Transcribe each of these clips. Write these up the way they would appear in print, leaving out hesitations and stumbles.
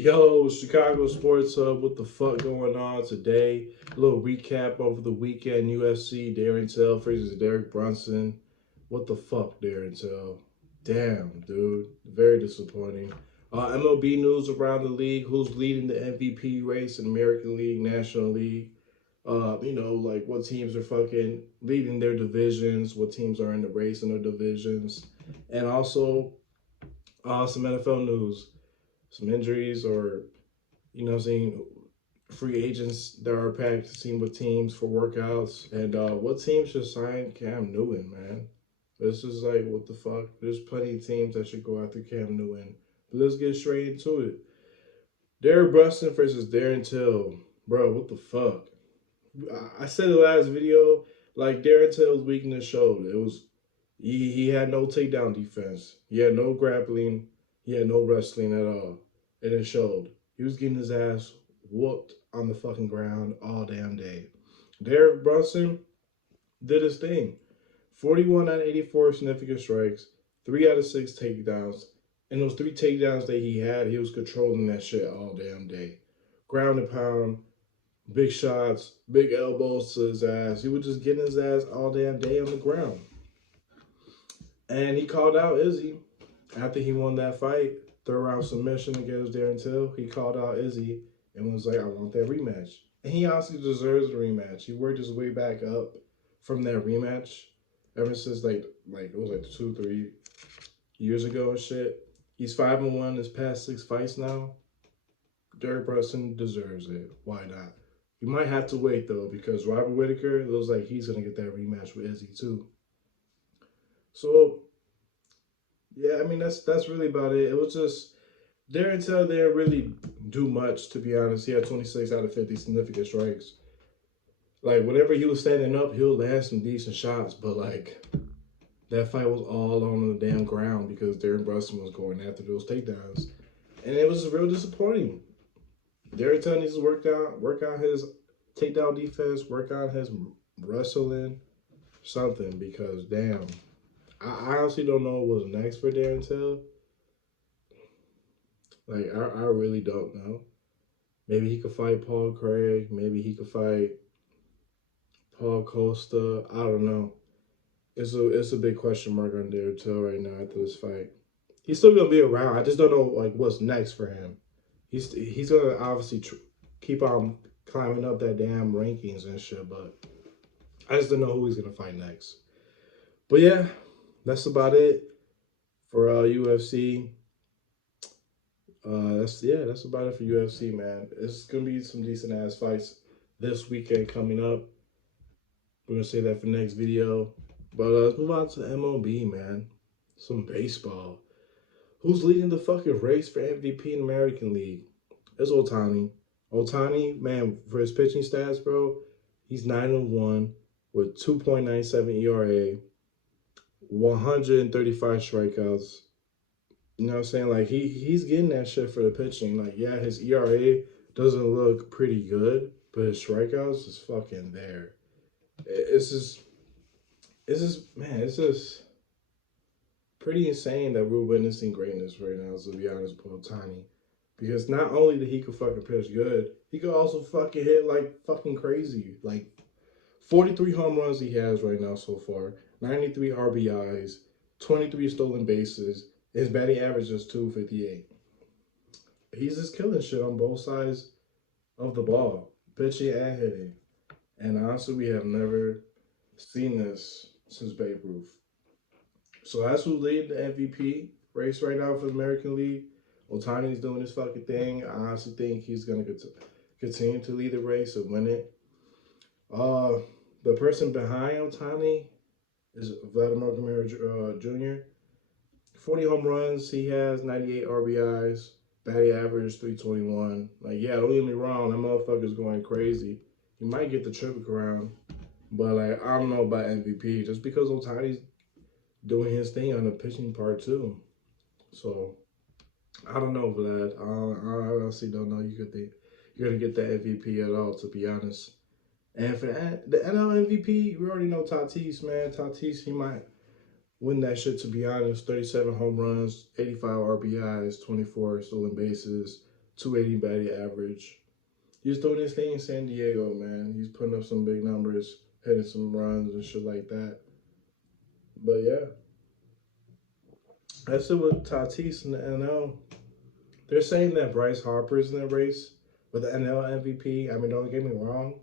Yo, Chicago Sports Hub, what the fuck going on today? A little recap over the weekend. UFC, Darren Till versus Derek Brunson. What the fuck, Darren Till? Damn, dude. Very disappointing. MLB news around the league. Who's leading the MVP race in American League, National League? Like what teams are fucking leading their divisions, what teams are in the race in their divisions. And also, some NFL news, some injuries or seeing free agents that are practicing with teams for workouts, and what team should sign Cam Newton, man? This is like, what the fuck? There's plenty of teams that should go after Cam Newton. But let's get straight into it. Derek Brunson versus Darren Till. Bro, what the fuck? I said the last video, like Darren Till's weakness showed. It was he had no takedown defense. He had no grappling. He had no wrestling at all. And it showed. He was getting his ass whooped on the fucking ground all damn day. Derek Brunson did his thing. 41 out of 84 significant strikes, 3 out of 6 takedowns. And those 3 takedowns that he had, he was controlling that shit all damn day. Ground and pound, big shots, big elbows to his ass. He was just getting his ass all damn day on the ground. And he called out Izzy after he won that fight, third round submission against Darren Till. He called out Izzy and was like, I want that rematch. And he honestly deserves the rematch. He worked his way back up from that rematch ever since like it was like 2, 3 years ago and shit. He's 5-1 his past 6 fights now. Derek Brunson deserves it. Why not? You might have to wait though, because Robert Whitaker looks like he's gonna get that rematch with Izzy too. So yeah, I mean that's really about it. It was just Darren Till didn't really do much, to be honest. He had 26 out of 50 significant strikes. Like whenever he was standing up, he'll land some decent shots, but like that fight was all on the damn ground because Darren Brunson was going after those takedowns, and it was real disappointing. Darren Till needs to work on his takedown defense, work on his wrestling, something, because damn, I honestly don't know what's next for Darren Till. Like, I really don't know. Maybe he could fight Paul Craig. Maybe he could fight Paul Costa. I don't know. It's a big question mark on Darren Till right now after this fight. He's still gonna be around. I just don't know like what's next for him. He's gonna obviously keep on climbing up that damn rankings and shit, but I just don't know who he's gonna fight next. But yeah, that's about it for UFC. That's about it for UFC, man. It's gonna be some decent ass fights this weekend coming up. We're gonna say that for next video. But let's move on to MLB, man. Some baseball. Who's leading the fucking race for MVP in American League? It's Ohtani. Ohtani, man, for his pitching stats, bro, he's 9-1 with 2.97 ERA, 135 strikeouts. You know what I'm saying? Like he's getting that shit for the pitching. Like, yeah, his ERA doesn't look pretty good, but his strikeouts is fucking there. It's just pretty insane that we're witnessing greatness right now, to be honest, with Tiny. Because not only did he could fucking pitch good, he could also fucking hit like fucking crazy. Like 43 home runs he has right now so far, 93 RBIs, 23 stolen bases. His batting average is 258. He's just killing shit on both sides of the ball, pitching and hitting. And honestly, we have never seen this since Babe Ruth. So that's who's leading the MVP race right now for the American League. Otani's doing his fucking thing. I honestly think he's gonna continue to lead the race and win it. The person behind Otani is Vladimir Guerrero Jr. 40 home runs. He has 98 RBIs. Batting average 321. Like, yeah, don't get me wrong, that motherfucker's going crazy. He might get the Triple Crown, but like I don't know about MVP just because Otani's doing his thing on the pitching part too. So I don't know, Vlad. I honestly don't know. You could think you're gonna get the MVP at all, to be honest. And for the NL MVP, we already know Tatis, man. Tatis, he might win that shit, to be honest. 37 home runs, 85 RBIs, 24 stolen bases, 280 batting average. He's doing his thing in San Diego, man. He's putting up some big numbers, hitting some runs and shit like that. But yeah, that's it with Tatis and the NL. They're saying that Bryce Harper's in the race with the NL MVP. I mean, don't get me wrong.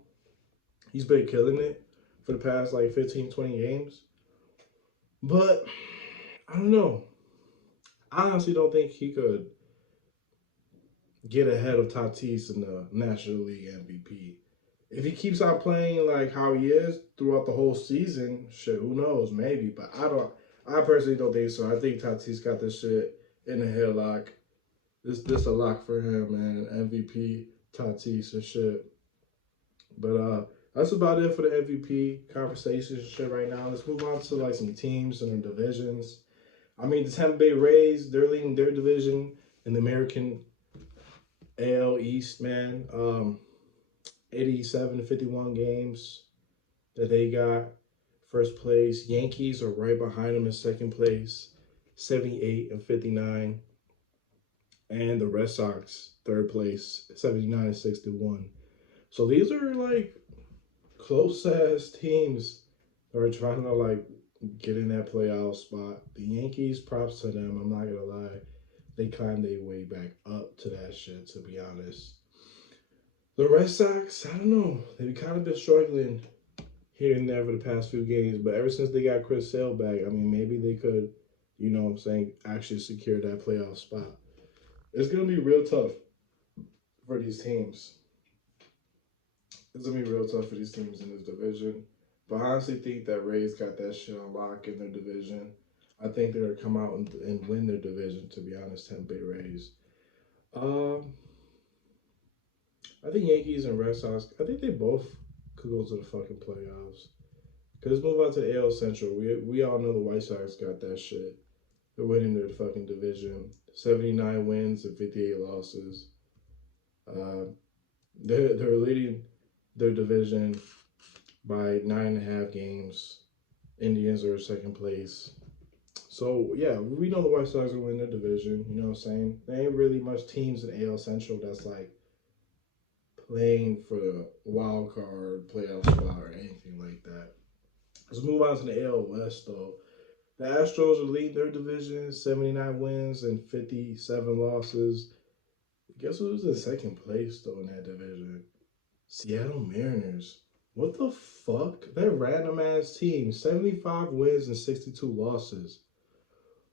He's been killing it for the past like 15, 20 games. But I don't know. I honestly don't think he could get ahead of Tatis in the National League MVP. If he keeps on playing like how he is throughout the whole season, shit, who knows? Maybe, but I don't. I personally don't think so. I think Tatis got this shit in the headlock. This a lock for him, man. MVP Tatis and shit. But that's about it for the MVP conversation and shit right now. Let's move on to like some teams and their divisions. I mean, the Tampa Bay Rays, they're leading their division in the American AL East, man. 87 to 51 games that they got. First place. Yankees are right behind them in second place, 78 and 59. And the Red Sox, third place, 79 and 61. So these are like close ass teams that are trying to like get in that playoff spot. The Yankees, props to them. I'm not gonna lie. They climbed their way back up to that shit, to be honest. The Red Sox, I don't know. They've kind of been struggling here and there for the past few games, but ever since they got Chris Sale back, I mean, maybe they could, you know what I'm saying, actually secure that playoff spot. It's going to be real tough for these teams. It's going to be real tough for these teams in this division. But I honestly think that Rays got that shit on lock in their division. I think they're going to come out and win their division, to be honest, Tampa Bay Rays. I think Yankees and Red Sox, I think they both could go to the fucking playoffs. Because let's move on to the AL Central. We all know the White Sox got that shit. They're winning their fucking division. 79 wins and 58 losses. They're leading their division by 9.5 games. Indians are second place. So, yeah, we know the White Sox will win their division. You know what I'm saying? There ain't really much teams in AL Central that's like playing for the wild card, playoff spot, or anything like that. Let's move on to the AL West, though. The Astros are leading their division, 79 wins and 57 losses. Guess who's in second place, though, in that division? Seattle Mariners. What the fuck? That random ass team, 75 wins and 62 losses.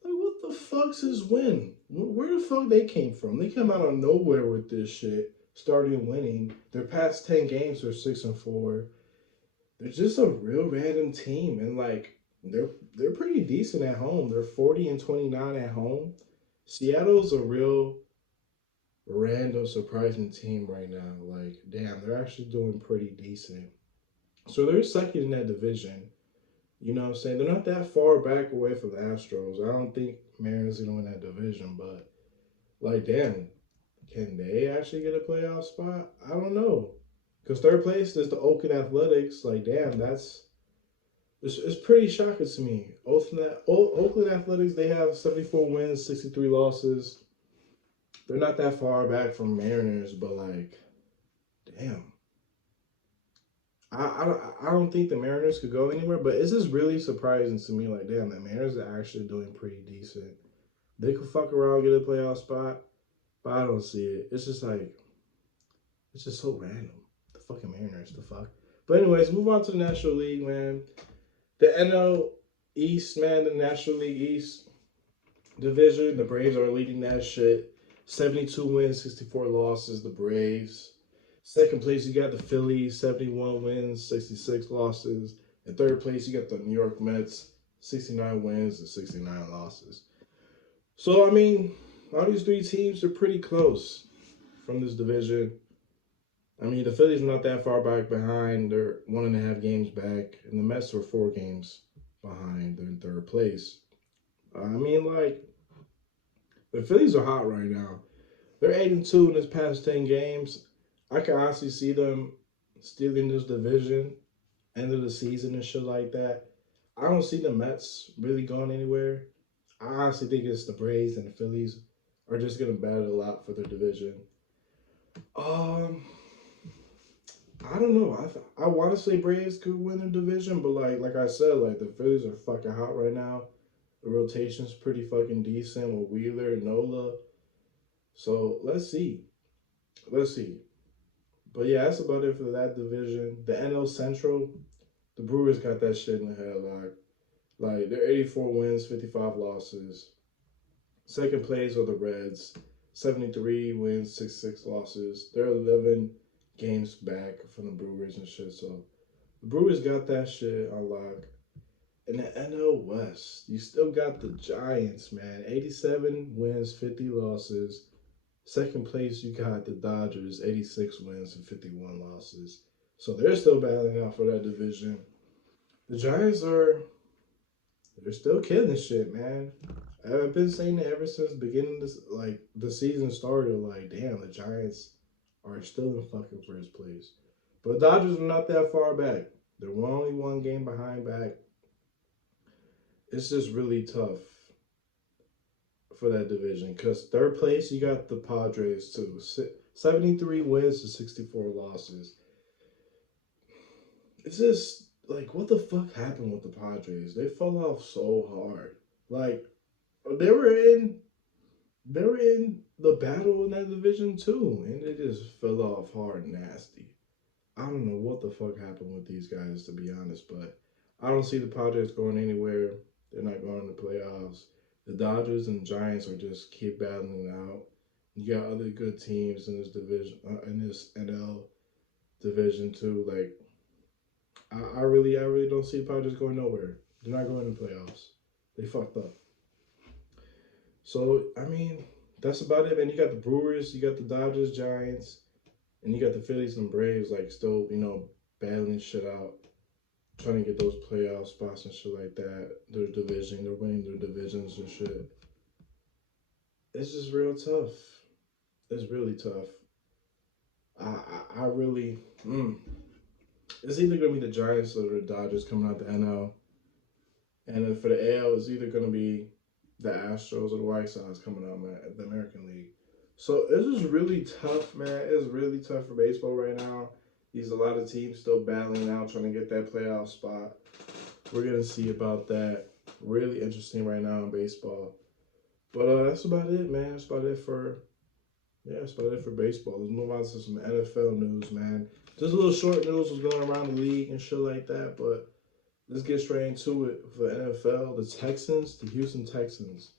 Like, what the fuck's his win? Where the fuck they came from? They came out of nowhere with this shit, starting winning. Their past 10 games are 6-4. They're just a real random team, and like they're pretty decent at home. They're 40 and 29 at home. Seattle's a real random surprising team right now. Like, damn, they're actually doing pretty decent. So they're second in that division. You know what I'm saying? They're not that far back away from the Astros. I don't think Mariners are gonna win that division, but like, damn, can they actually get a playoff spot? I don't know. Because third place is the Oakland Athletics. Like, damn, it's pretty shocking to me. Oakland Athletics, they have 74 wins, 63 losses. They're not that far back from Mariners, but like, damn. I don't think the Mariners could go anywhere, but it's just really surprising to me. Like, damn, the Mariners are actually doing pretty decent. They could fuck around, get a playoff spot, but I don't see it. It's just like, it's just so random. The fucking Mariners, the fuck. But anyways, move on to the National League, man. The NL East, man, the National League East division, the Braves are leading that shit. 72 wins, 64 losses, the Braves. Second place, you got the Phillies, 71 wins, 66 losses. And third place, you got the New York Mets, 69 wins and 69 losses. So, I mean, all these three teams are pretty close from this division. I mean, the Phillies are not that far back behind. They're 1.5 games back. And the Mets are 4 games behind. They're in third place. I mean, like, the Phillies are hot right now. They're 8-2 in this past 10 games. I can honestly see them stealing this division, end of the season and shit like that. I don't see the Mets really going anywhere. I honestly think it's the Braves and the Phillies are just going to battle a lot for their division. Um, I don't know. I want to say Braves could win the division, but like I said, like the Phillies are fucking hot right now. The rotation's pretty fucking decent with Wheeler and Nola. So let's see. Let's see. But yeah, that's about it for that division. The NL Central, the Brewers got that shit in the headlock. Like they're 84 wins, 55 losses. Second place are the Reds, 73 wins, 66 losses. They're 11 games back from the Brewers and shit. So the Brewers got that shit on lock. In the NL West, you still got the Giants, man. 87 wins, 50 losses. Second place, you got the Dodgers, 86 wins and 51 losses. So they're still battling out for that division. The Giants they're still killing shit, man. I've been saying it ever since beginning this, like the season started. Like, damn, the Giants are still in fucking first place. But the Dodgers are not that far back. They're only one game behind back. It's just really tough for that division because third place you got the Padres too. 73 wins to 64 losses. It's just like what the fuck happened with the Padres? They fell off so hard. Like they were in they were in the battle in that division too, and they just fell off hard and nasty. I don't know what the fuck happened with these guys to be honest, but I don't see the Padres going anywhere. They're not going to the playoffs. The Dodgers and Giants are just keep battling it out. You got other good teams in this division, in this NL division too. Like I really don't see the Padres going nowhere. They're not going to the playoffs. They fucked up. So I mean, that's about it, man. You got the Brewers, you got the Dodgers, Giants, and you got the Phillies and Braves, like still, battling shit out, trying to get those playoff spots and shit like that. Their division, they're winning their divisions and shit. It's just real tough. It's really tough. I really, it's either gonna be the Giants or the Dodgers coming out the NL, and then for the AL, it's either gonna be the Astros or the White Sox coming out, man, the American League. So it's just really tough, man. It's really tough for baseball right now. There's a lot of teams still battling out, trying to get that playoff spot. We're gonna see about that. Really interesting right now in baseball. But that's about it, man. That's about it for that's about it for baseball. Let's move on to some NFL news, man. Just a little short news was going around the league and shit like that, but let's get straight into it for the NFL. The Houston Texans,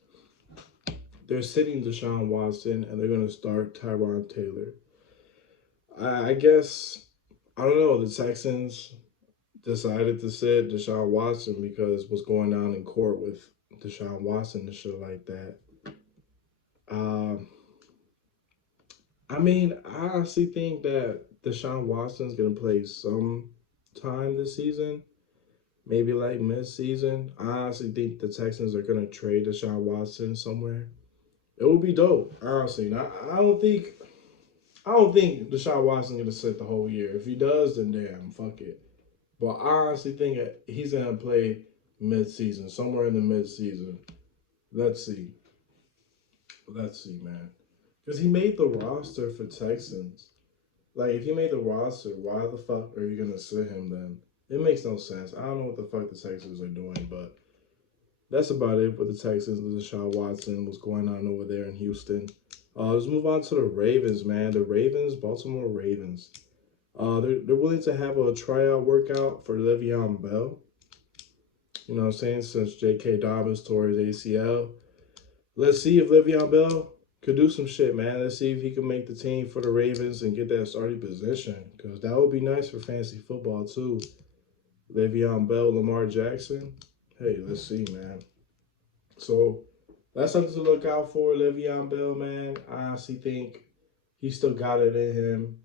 they're sitting Deshaun Watson and they're going to start Tyrod Taylor. I guess, I don't know, the Texans decided to sit Deshaun Watson because what's going on in court with Deshaun Watson and shit like that. Um, I mean, I honestly think that Deshaun Watson's going to play some time this season, maybe like mid-season. I honestly think the Texans are going to trade Deshaun Watson somewhere. It would be dope, honestly. I don't think Deshaun Watson's gonna sit the whole year. If he does, then damn, fuck it. But I honestly think that he's gonna play mid-season, somewhere in the mid-season. Let's see. Let's see, man. Because he made the roster for Texans. Like, if he made the roster, why the fuck are you gonna sit him then? It makes no sense. I don't know what the fuck the Texans are doing, but that's about it for the Texans and Deshaun Watson. What's going on over there in Houston? Let's move on to the Ravens, man. The Ravens, Baltimore Ravens. They're willing to have a tryout workout for Le'Veon Bell. You know what I'm saying? Since J.K. Dobbins tore his ACL. Let's see if Le'Veon Bell could do some shit, man. Let's see if he can make the team for the Ravens and get that starting position. Because that would be nice for fantasy football, too. Le'Veon Bell, Lamar Jackson. Hey, let's see, man. So that's something to look out for, Le'Veon Bell, man. I honestly think he still got it in him.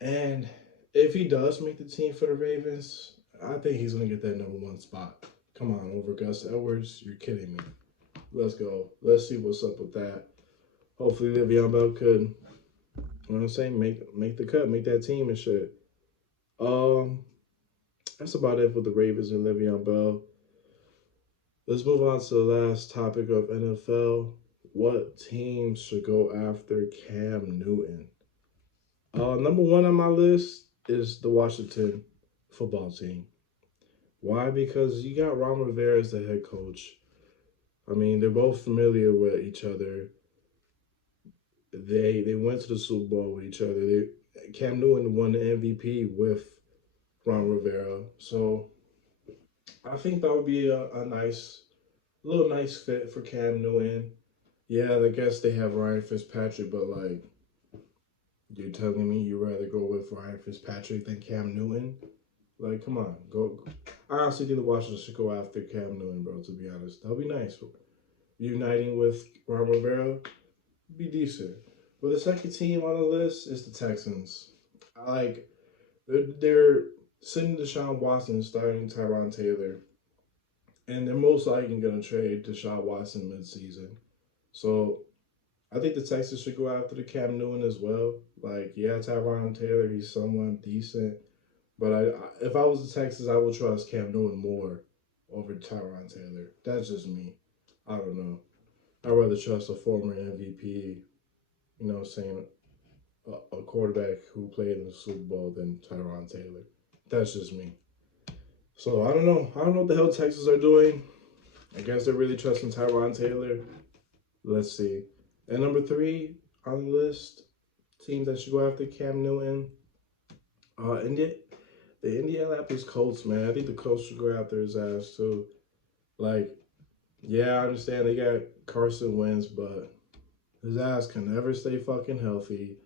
And if he does make the team for the Ravens, I think he's going to get that #1 spot. Come on, over Gus Edwards. You're kidding me. Let's go. Let's see what's up with that. Hopefully Le'Veon Bell could, you know what I'm saying, make the cut, make that team and shit. That's about it for the Ravens and Le'Veon Bell. Let's move on to the last topic of NFL. What teams should go after Cam Newton? Number one on my list is the Washington football team. Why? Because you got Ron Rivera as the head coach. I mean, they're both familiar with each other. They went to the Super Bowl with each other. Cam Newton won the MVP with Ron Rivera. So I think that would be a little nice fit for Cam Newton. Yeah, I guess they have Ryan Fitzpatrick, but like, you're telling me you'd rather go with Ryan Fitzpatrick than Cam Newton? Like, come on, go. I honestly think the Washington should go after Cam Newton, bro. To be honest, that'll be nice. Uniting with Ron Rivera, be decent. But the second team on the list is the Texans. I like they're sitting Deshaun Watson, starting Tyron Taylor, and they're most likely going to trade Deshaun Watson midseason. So I think the Texans should go after the Cam Newton as well. Like, yeah, Tyron Taylor, he's somewhat decent, but if I was the Texans, I would trust Cam Newton more over Tyron Taylor. That's just me. I don't know. I'd rather trust a former MVP, saying a quarterback who played in the Super Bowl than Tyron Taylor. That's just me. So I don't know. I don't know what the hell Texans are doing. I guess they're really trusting Tyron Taylor. Let's see. And number three on the list, teams that should go after Cam Newton. The Indianapolis Colts, man. I think the Colts should go after his ass too. Like, yeah, I understand they got Carson Wentz, but his ass can never stay fucking healthy.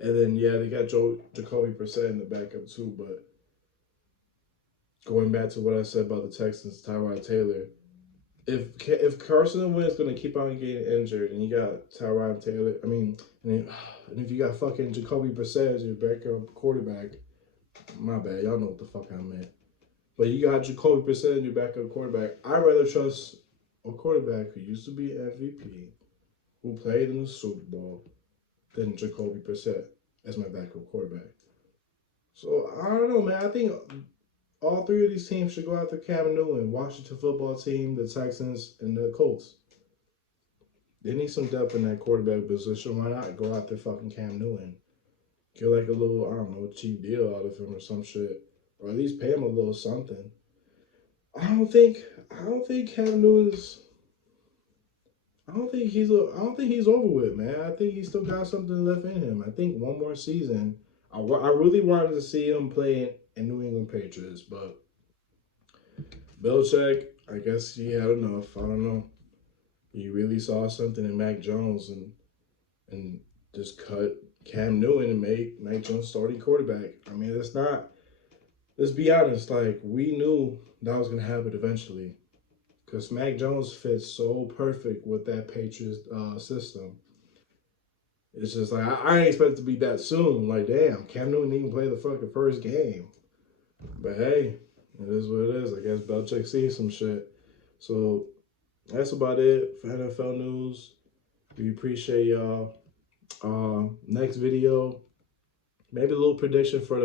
And then yeah, they got Jacoby Brissett in the backup too. But going back to what I said about the Texans, Tyrod Taylor. If Carson Wentz gonna keep on getting injured, and you got Tyrod Taylor, and if you got fucking Jacoby Brissett as your backup quarterback, my bad, y'all know what the fuck I meant. But you got Jacoby Brissett as your backup quarterback. I'd rather trust a quarterback who used to be MVP, who played in the Super Bowl, than Jacoby Brissett as my backup quarterback. So I don't know, man. I think all three of these teams should go after Cam Newton, Washington football team, the Texans, and the Colts. They need some depth in that quarterback position. Why not go after fucking Cam Newton? Get like a little, I don't know, cheap deal out of him or some shit. Or at least pay him a little something. I don't think Cam Newton's I don't think he's over with, man. I think he's still got something left in him. I think one more season. I really wanted to see him play in New England Patriots, but Belichick, I guess he had enough. I don't know. He really saw something in Mac Jones and just cut Cam Newton and made Mac Jones starting quarterback. I mean, it's not. Let's be honest. Like, we knew that was gonna happen eventually, because Mac Jones fits so perfect with that Patriots system. It's just like I ain't expect it to be that soon. Like, damn, Cam Newton didn't even play the fucking first game. But hey, it is what it is. I guess Belichick sees some shit. So that's about it for NFL news. We appreciate y'all. Next video, maybe a little prediction for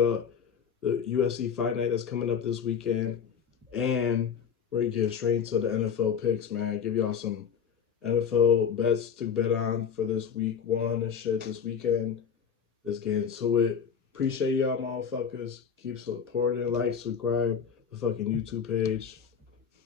the UFC Fight Night that's coming up this weekend, and we're gonna get straight to the NFL picks, man. Give y'all some NFL bets to bet on for this week one and shit this weekend. Let's get into it. Appreciate y'all, motherfuckers. Keep supporting, like, subscribe the fucking YouTube page.